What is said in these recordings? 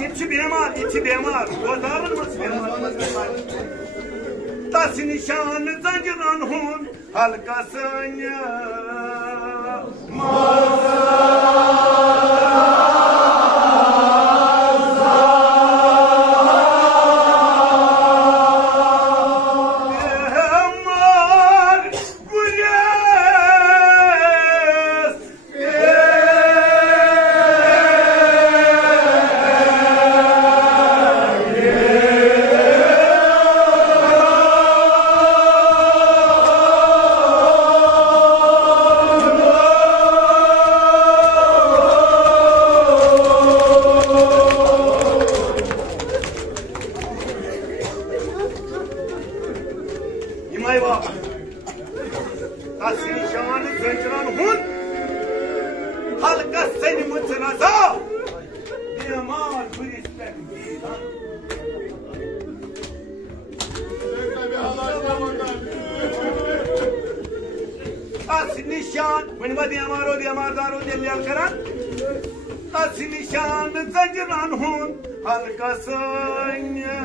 बेमार तस निशान जंजरन हुन हल्का सन्या निशान जंजरन हुन हल्का सन्या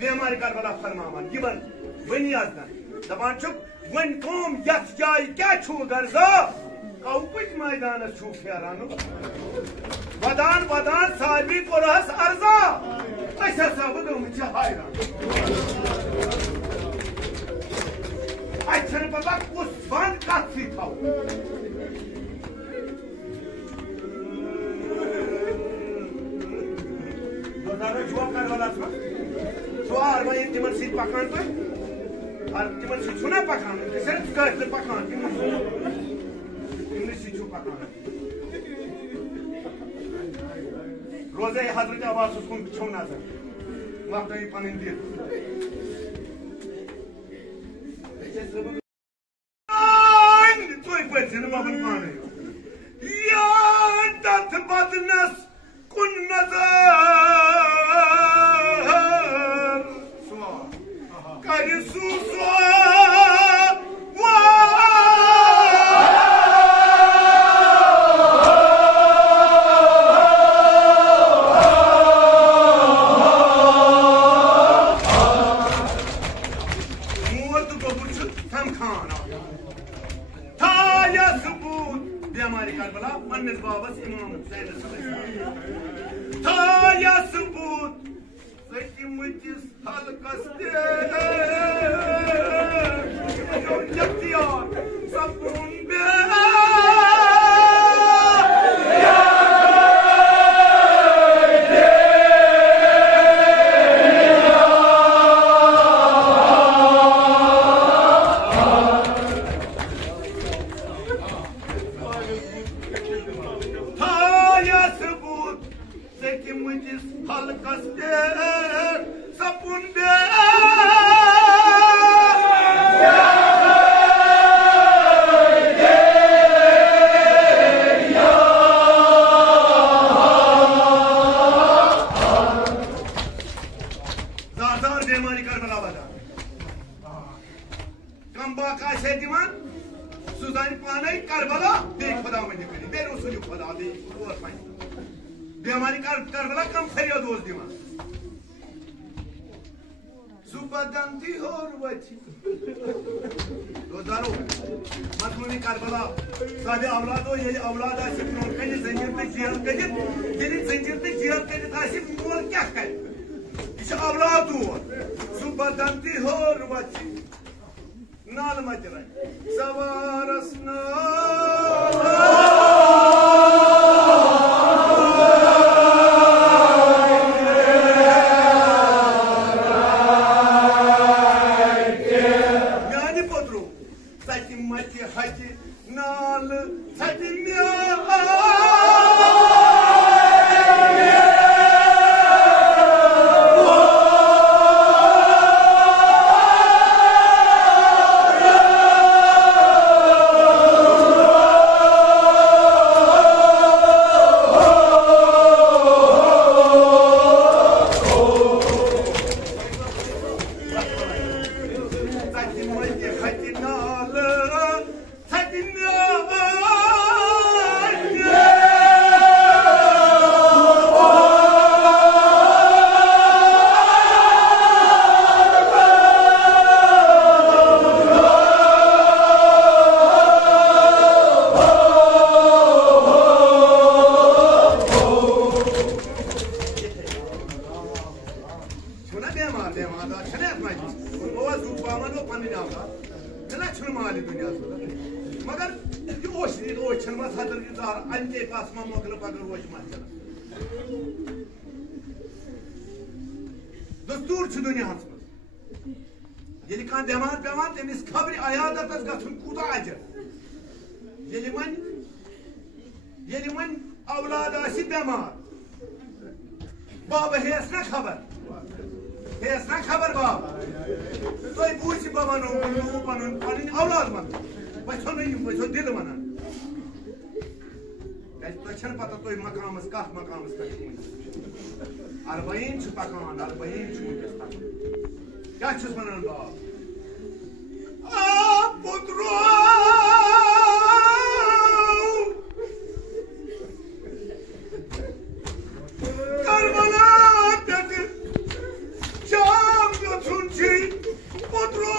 बेमारी करबला फरमावन यमन वन दपान वन कम यथ जाय क्या गर्जा कौपच मैदान फेरान वदान वदान सारी कोरहस अर्जा असा बह हैरान अन पता कुछ बंद कत सी थो करबलस मज तिमन सी पकान पे तिमन सी पकान पकान तिमन सी पकान रोजे हजरत अब्बास कुन छो नजर वक्त पन दिल बबन पान तथ बदनस कुन नजर कर बेमारी करबला पन्निस बाबस इमाम हुसैन था या सबूत सचिमुचिस हल्कस यख्तियार सपून बेमारी करबला कम फरियाद ओस दिवान सुबह दंती और वची दोस्तों मजमूनी करबला सादे औलादो ये औलाद आसि ब्रोन कनि जंजीर ते जेल कदित यदि जंजीर ते जेल कदित आसि मोल क्या कर इस औलाद और सुबदंती हो रुवची नाल मजरा सवारसना दस्तूर दुनिया ये बेमार पेवान तमिस खबर अयादत गन कूत अजर ये वन औलाद बेमार बाबा हेस ना खबर बाब तुम बूझ बह वो पन औलाद वन बो बो दिल वन तुम पता तुम मकामस कत मकामस पे अरबईन पकान अरबईन क्या वन बाब पुत्रो करबला शाम पुत्रो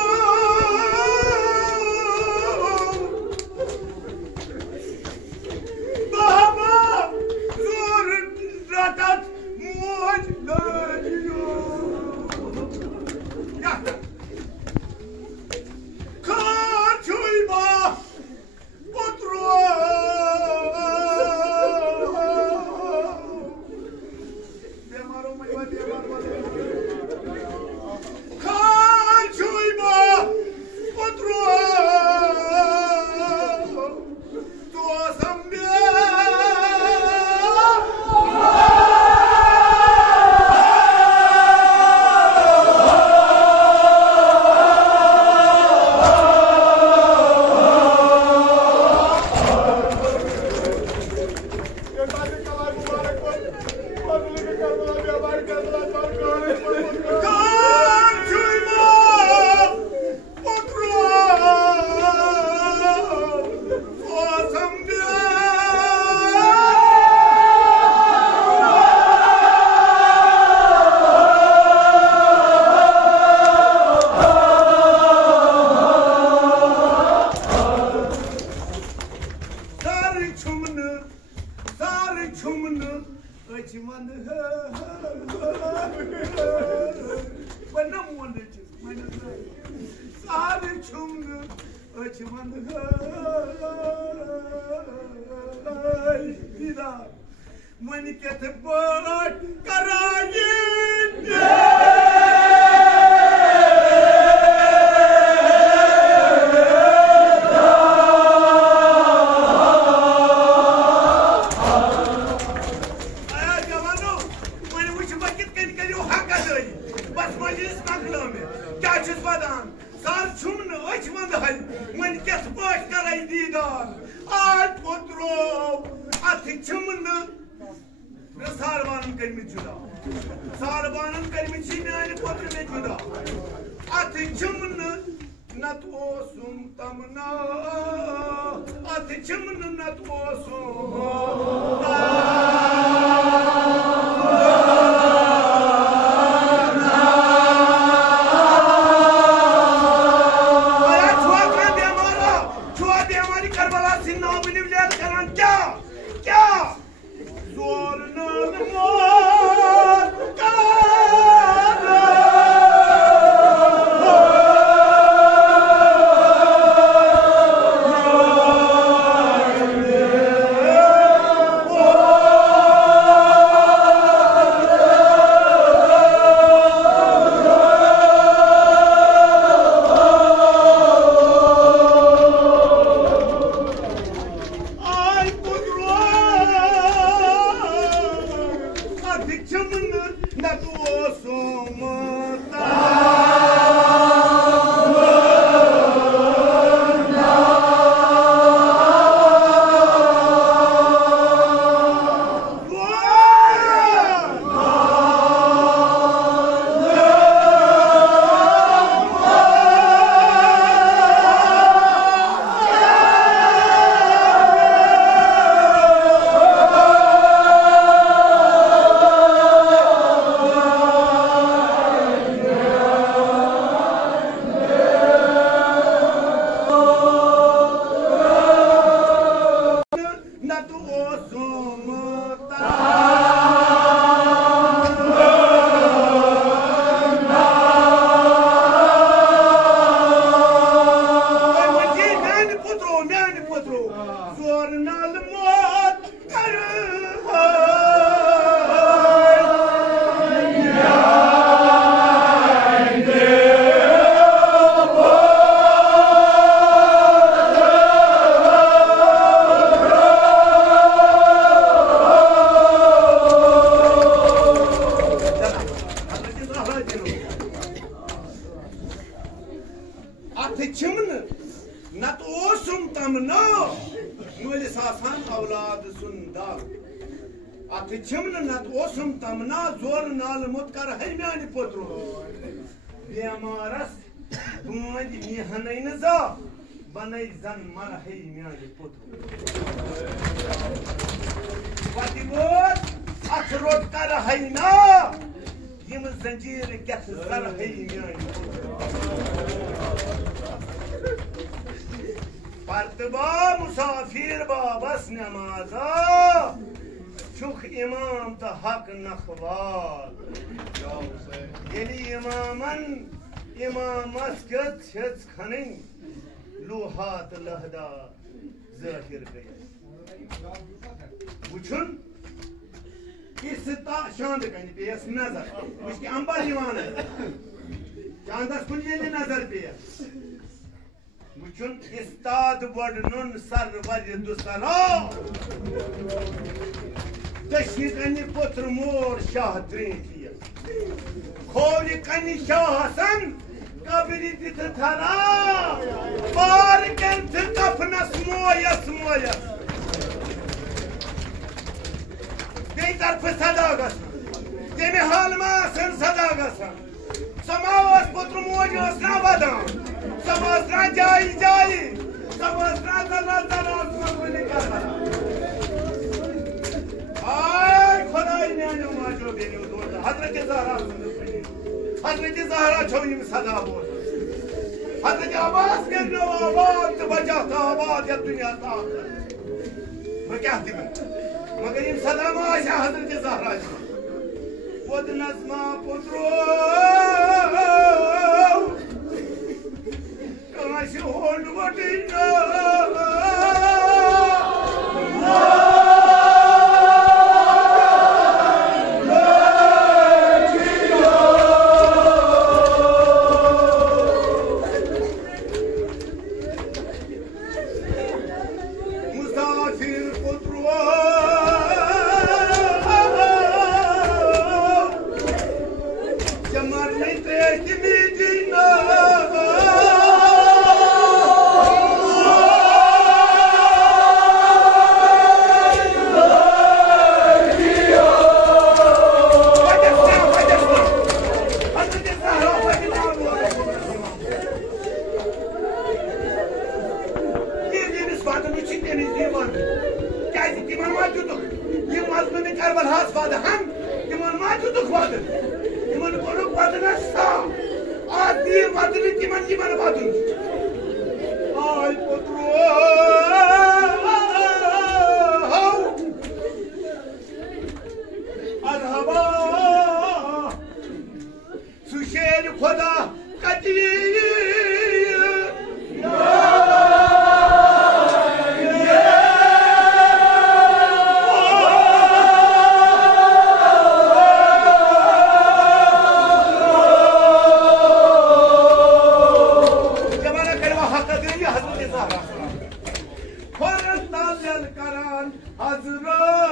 दपान क्या क्या जोर नाल मोर मुसाफिर बाबस नमाजा छुख इमाम त हक नखवाल यली इमामन इमामस छच खनन लुहात लहदा ज़ाहिर गई वुचुन इस शांत कन पेस नजर उसकी अंबर यवान है चांदस कुन ये नजर पेस वुचुन इस्ताद वडनुन सरवर दुसरा दशि कनि पुत्र मोर शाह त्रिया खोली कनि शाह हसन कबरी दित थरा पार कंथ कफनस मोयस मोयस दे तरफ सदा गस तेमे हाल मा सन सदा गस समावस पुत्र मोज ना वदान समस्रा जाई जाई समस्रा दला दला सुन कर आय खुदाई ने नो माजो बेनो दो हजरत ज़हरा छोइम सदा बोल हजरत अब्बास के नो आबाद बजा था आबाद या दुनिया था मैं क्या थी मगर इन सदा मा हजरत ज़हरा वद नज़मा पुत्रो काश होल्ड वटिना Gel karan Hazret